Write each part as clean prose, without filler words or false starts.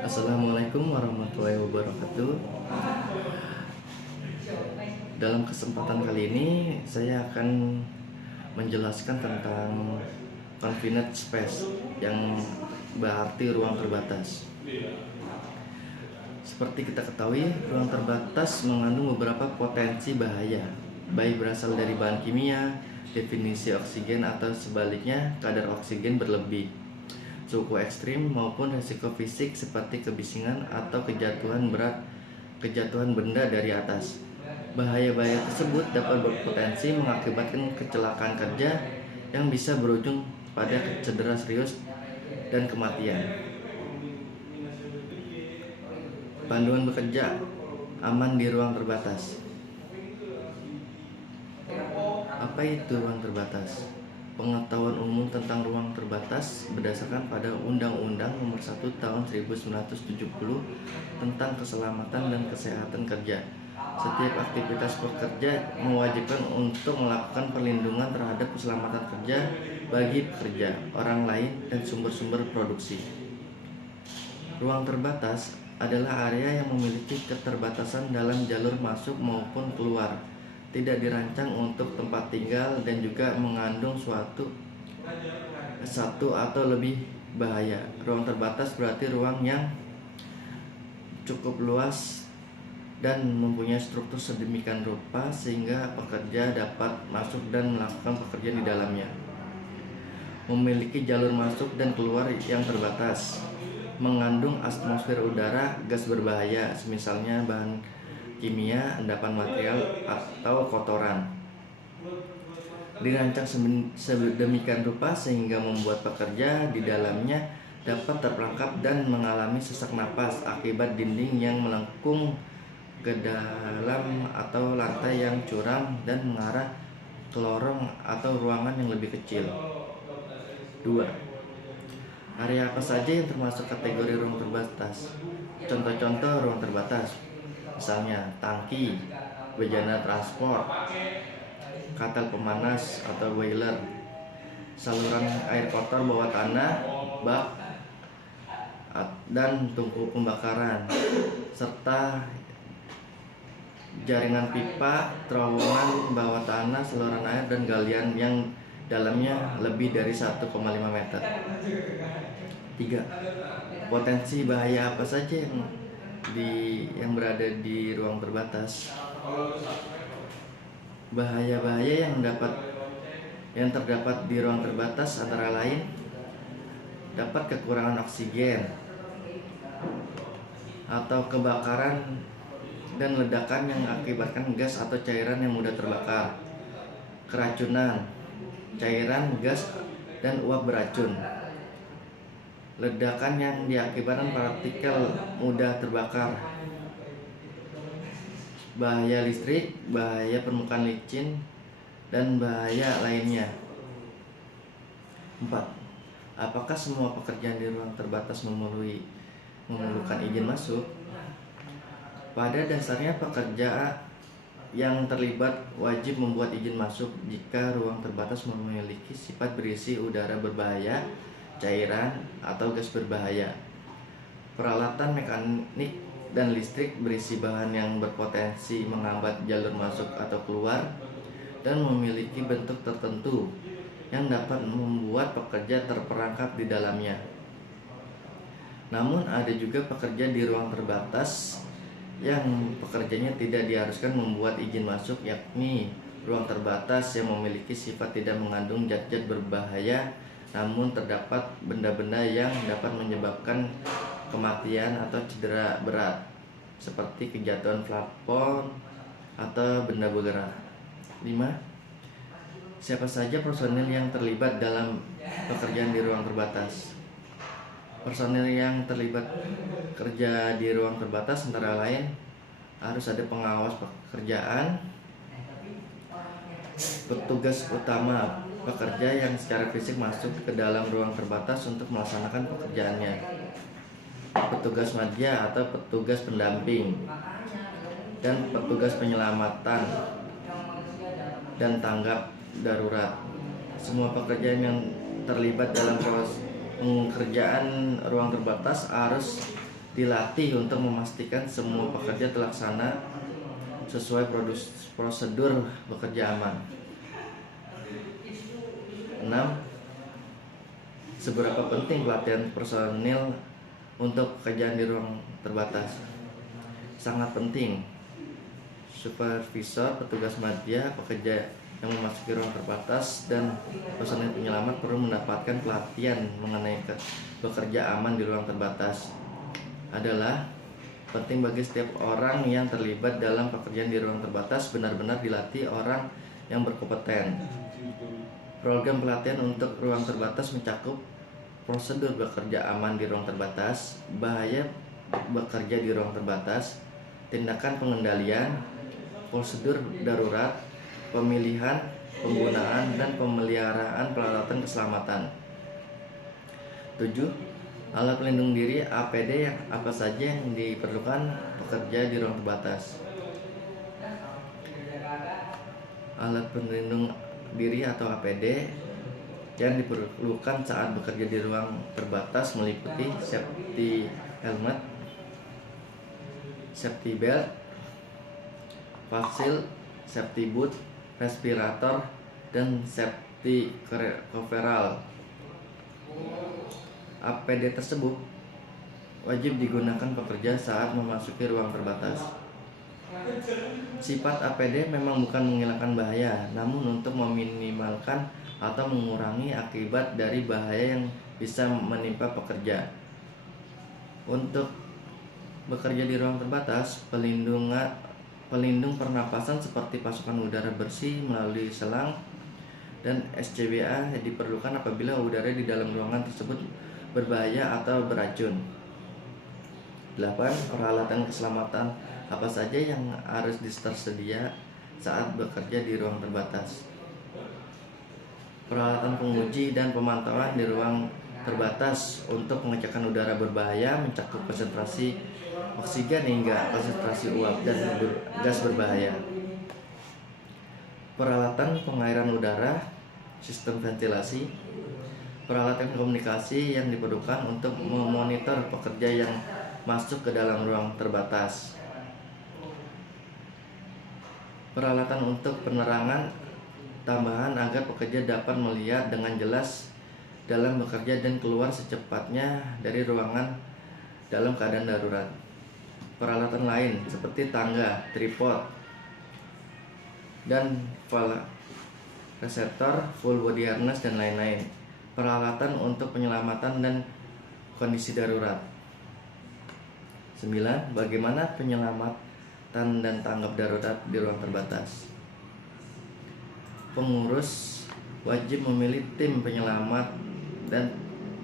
Assalamualaikum warahmatullahi wabarakatuh. Dalam kesempatan kali ini saya akan menjelaskan tentang confinite space yang berarti ruang terbatas. Seperti kita ketahui, ruang terbatas mengandung beberapa potensi bahaya, baik berasal dari bahan kimia, definisi oksigen atau sebaliknya kadar oksigen berlebih, suhu ekstrim maupun risiko fisik seperti kebisingan atau kejatuhan benda dari atas. Bahaya-bahaya tersebut dapat berpotensi mengakibatkan kecelakaan kerja yang bisa berujung pada cedera serius dan kematian. Panduan bekerja aman di ruang terbatas. Apa itu ruang terbatas? Pengetahuan umum tentang ruang terbatas berdasarkan pada Undang-Undang Nomor 1 Tahun 1970 tentang Keselamatan dan Kesehatan Kerja. Setiap aktivitas pekerja mewajibkan untuk melakukan perlindungan terhadap keselamatan kerja bagi pekerja, orang lain, dan sumber-sumber produksi. Ruang terbatas adalah area yang memiliki keterbatasan dalam jalur masuk maupun keluar, tidak dirancang untuk tempat tinggal, dan juga mengandung satu atau lebih bahaya. Ruang terbatas berarti ruang yang cukup luas dan mempunyai struktur sedemikian rupa sehingga pekerja dapat masuk dan melakukan pekerjaan di dalamnya. Memiliki jalur masuk dan keluar yang terbatas. Mengandung atmosfer udara, gas berbahaya, misalnya bahan kimia, endapan material, atau kotoran. Dirancang sedemikian rupa sehingga membuat pekerja di dalamnya dapat terperangkap dan mengalami sesak napas akibat dinding yang melengkung ke dalam atau lantai yang curam dan mengarah ke lorong atau ruangan yang lebih kecil. 2. Area apa saja yang termasuk kategori ruang terbatas? Contoh-contoh ruang terbatas, misalnya tangki, bejana transport, katel pemanas atau boiler, saluran air kotor bawah tanah, bak, dan tungku pembakaran, serta jaringan pipa, terowongan bawah tanah, saluran air, dan galian yang dalamnya lebih dari 1,5 meter. 3. Potensi bahaya apa saja yang berada di ruang terbatas? Bahaya-bahaya yang terdapat di ruang terbatas antara lain dapat kekurangan oksigen atau kebakaran dan ledakan yang mengakibatkan gas atau cairan yang mudah terbakar, keracunan, cairan, gas, dan uap beracun, ledakan yang diakibatkan partikel mudah terbakar, bahaya listrik, bahaya permukaan licin, dan bahaya lainnya. 4. Apakah semua pekerjaan di ruang terbatas memerlukan izin masuk? Pada dasarnya pekerja yang terlibat wajib membuat izin masuk jika ruang terbatas memiliki sifat berisi udara berbahaya, cairan, atau gas berbahaya, peralatan mekanik dan listrik berisi bahan yang berpotensi menghambat jalur masuk atau keluar, dan memiliki bentuk tertentu yang dapat membuat pekerja terperangkap di dalamnya. Namun ada juga pekerja di ruang terbatas yang pekerjanya tidak diharuskan membuat izin masuk, yakni ruang terbatas yang memiliki sifat tidak mengandung zat-zat berbahaya, namun terdapat benda-benda yang dapat menyebabkan kematian atau cedera berat, seperti kejatuhan plafon atau benda bergerak. 5. Siapa saja personil yang terlibat dalam pekerjaan di ruang terbatas? Personil yang terlibat kerja di ruang terbatas antara lain harus ada pengawas pekerjaan, petugas utama pekerja yang secara fisik masuk ke dalam ruang terbatas untuk melaksanakan pekerjaannya, petugas madya atau petugas pendamping, dan petugas penyelamatan dan tanggap darurat. Semua pekerjaan yang terlibat dalam proses pengerjaan ruang terbatas harus dilatih untuk memastikan semua pekerja terlaksana sesuai prosedur bekerja aman. 6. Seberapa penting pelatihan personil untuk pekerjaan di ruang terbatas? Sangat penting. Supervisor, petugas media, pekerja yang memasuki ruang terbatas, dan personil penyelamat perlu mendapatkan pelatihan mengenai bekerja aman di ruang terbatas. Adalah penting bagi setiap orang yang terlibat dalam pekerjaan di ruang terbatas benar-benar dilatih orang yang berkompeten. Program pelatihan untuk ruang terbatas mencakup prosedur bekerja aman di ruang terbatas, bahaya bekerja di ruang terbatas, tindakan pengendalian, prosedur darurat, pemilihan, penggunaan, dan pemeliharaan peralatan keselamatan. 7. Alat pelindung diri APD yang apa saja yang diperlukan pekerja di ruang terbatas. Alat pelindung diri atau APD yang diperlukan saat bekerja di ruang terbatas meliputi safety helmet, safety belt, face shield, safety boot, respirator, dan safety coverall. APD tersebut wajib digunakan pekerja saat memasuki ruang terbatas. Sifat APD memang bukan menghilangkan bahaya, namun untuk meminimalkan atau mengurangi akibat dari bahaya yang bisa menimpa pekerja. Untuk bekerja di ruang terbatas, pelindung pernapasan seperti pasokan udara bersih melalui selang dan SCBA diperlukan apabila udara di dalam ruangan tersebut berbahaya atau beracun. 8. Peralatan keselamatan apa saja yang harus tersedia saat bekerja di ruang terbatas? Peralatan penguji dan pemantauan di ruang terbatas untuk pengecekan udara berbahaya mencakup konsentrasi oksigen hingga konsentrasi uap dan gas berbahaya. Peralatan pengairan udara, sistem ventilasi, peralatan komunikasi yang diperlukan untuk memonitor pekerja yang masuk ke dalam ruang terbatas. Peralatan untuk penerangan tambahan agar pekerja dapat melihat dengan jelas dalam bekerja dan keluar secepatnya dari ruangan dalam keadaan darurat. Peralatan lain seperti tangga, tripod, dan reseptor, full body harness, dan lain-lain. Peralatan untuk penyelamatan dan kondisi darurat. 9. Bagaimana penyelamatan dan tanggap darurat di ruang terbatas? Pengurus wajib memilih tim penyelamat dan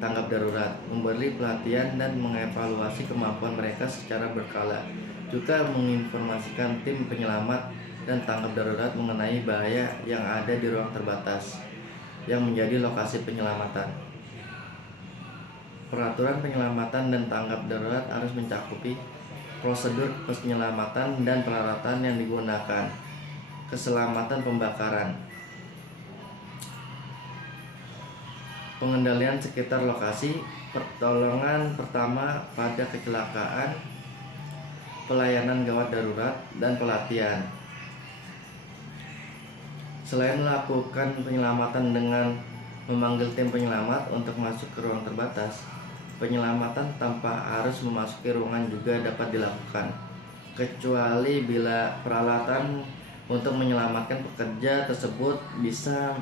tanggap darurat, memberi pelatihan dan mengevaluasi kemampuan mereka secara berkala, juga menginformasikan tim penyelamat dan tanggap darurat mengenai bahaya yang ada di ruang terbatas yang menjadi lokasi penyelamatan. Peraturan penyelamatan dan tanggap darurat harus mencakupi prosedur penyelamatan dan peralatan yang digunakan, keselamatan pembakaran, pengendalian sekitar lokasi, pertolongan pertama pada kecelakaan, pelayanan gawat darurat, dan pelatihan. Selain melakukan penyelamatan dengan memanggil tim penyelamat untuk masuk ke ruang terbatas, penyelamatan tanpa harus memasuki ruangan juga dapat dilakukan, kecuali bila peralatan untuk menyelamatkan pekerja tersebut bisa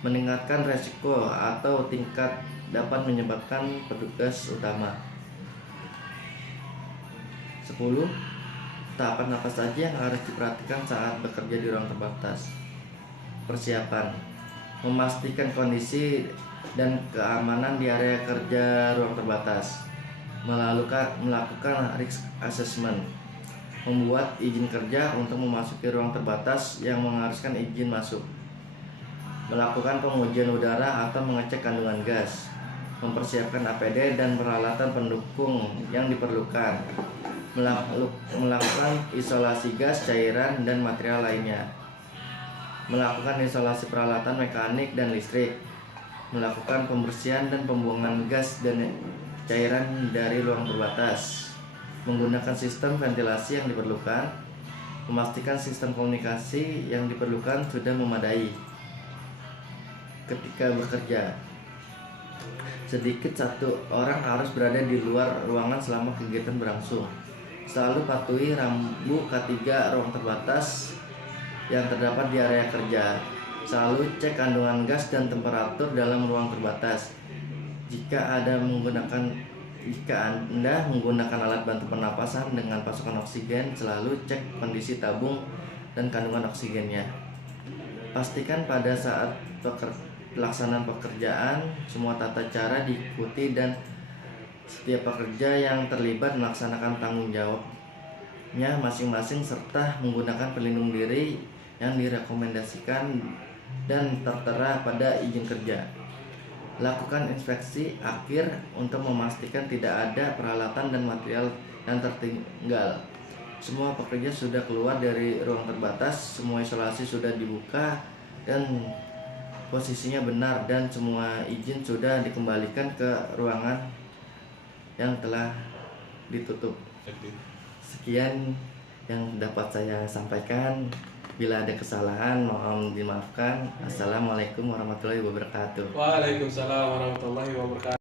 meningkatkan resiko atau tingkat dapat menyebabkan petugas utama. 10. Tahapan apa saja yang harus diperhatikan saat bekerja di ruang terbatas? Persiapan: memastikan kondisi dan keamanan di area kerja ruang terbatas, melakukan risk assessment, membuat izin kerja untuk memasuki ruang terbatas yang mengharuskan izin masuk, melakukan pengujian udara atau mengecek kandungan gas, mempersiapkan APD dan peralatan pendukung yang diperlukan, melakukan isolasi gas, cairan, dan material lainnya, melakukan isolasi peralatan mekanik dan listrik, melakukan pembersihan dan pembuangan gas dan cairan dari ruang terbatas. menggunakan sistem ventilasi yang diperlukan, memastikan sistem komunikasi yang diperlukan sudah memadai ketika bekerja. Sedikit satu orang harus berada di luar ruangan selama kegiatan berlangsung. Selalu patuhi rambu K3 ruang terbatas yang terdapat di area kerja. Selalu cek kandungan gas dan temperatur dalam ruang terbatas. Jika Anda menggunakan alat bantu pernapasan dengan pasokan oksigen, selalu cek kondisi tabung dan kandungan oksigennya. Pastikan pada saat pelaksanaan pekerjaan semua tata cara diikuti dan setiap pekerja yang terlibat melaksanakan tanggung jawabnya masing-masing serta menggunakan pelindung diri yang direkomendasikan dan tertera pada izin kerja. Lakukan inspeksi akhir untuk memastikan tidak ada peralatan dan material yang tertinggal. Semua pekerja sudah keluar dari ruang terbatas, semua isolasi sudah dibuka dan posisinya benar, dan semua izin sudah dikembalikan ke ruangan yang telah ditutup. Sekian yang dapat saya sampaikan. Bila ada kesalahan mohon dimaafkan. Assalamualaikum warahmatullahi wabarakatuh. Waalaikumsalam warahmatullahi wabarakatuh.